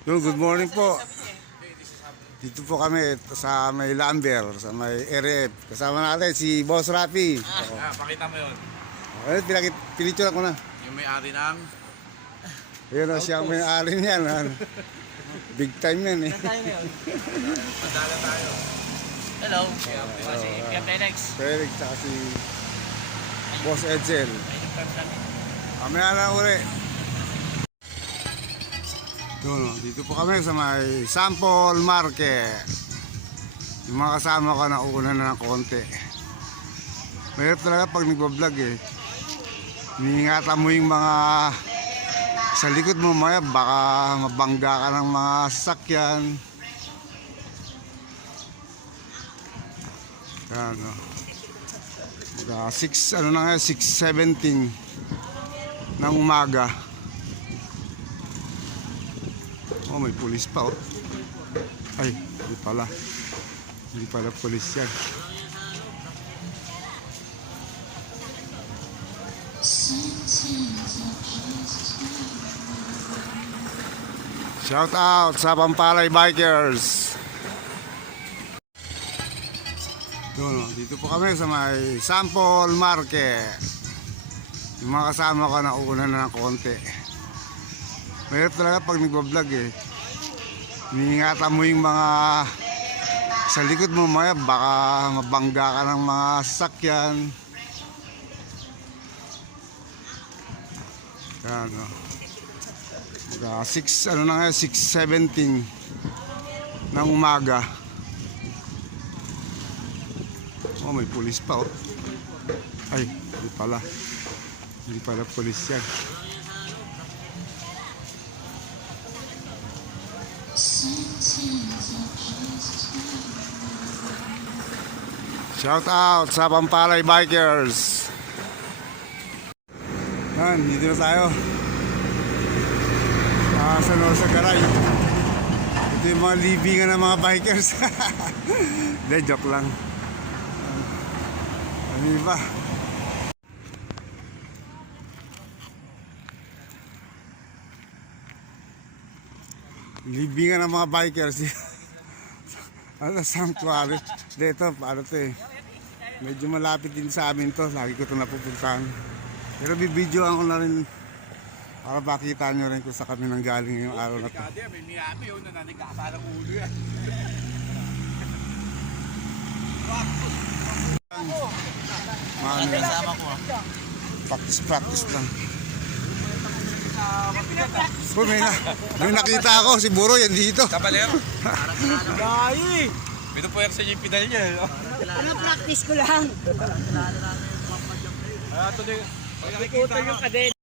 Good morning po. Dito po kami sa may Lambert, sa may RF. Kasama natin si Boss Rafi. Pakita mo yun. Pinicture ko na. Yung may-ari ng... Yun o, siyang may-ari niyan. Big time yan eh. Madala tayo. Hello. Si Pia Felix. Felix, saka si Boss Edsel. Kami na uli. Dito po kami sa may Sample Market. Yung mga kasama ko na una na ng konti. Mahirap talaga pag nagbablog eh. Iniingatan mo yung mga sa likod mo, maya baka mabangga ka ng mga sasakyan. Yan o. 6:17 ng umaga. Oh, may pulis pa oh. Ay, hindi pala. Hindi pala pulis yan. Shout out sa Pampalay Bikers. Dito po kami sa may Sample Market. Yung mga kasama ko na una na ng konti. Mahirap talaga pag nagbablog eh. Iniingatan mo yung mga sa likod mo, maya baka mabangga ka ng mga sasakyan. Yan o. 6:17 ng umaga. Oh, may pulis pa oh. Ay, hindi pala. Hindi pala pulis yan. Shout out sa Pampalay Bikers. Yan, dito na tayo. Sa garage. Ito yung mga libingan ng mga bikers. Hindi, joke lang. Ano ba? Libingan ng mga bikers. Ano, sanctuary. Dito, paano to eh. Medyo malapit din sa amin to. Lagi ko ito napupuntahan. Pero bibidyoan ko na rin para makita nyo rin kung sa kami nang galing ngayong araw na to. May Miami yun, nananigasa ng ulo yan. Practice lang. Oh, may nakita ako, si Buro yan dito. Kabalero. Dahil! Ito po yung sa yung pedal niya. Practice ko lang. Ito din. Ikutan yung kadena.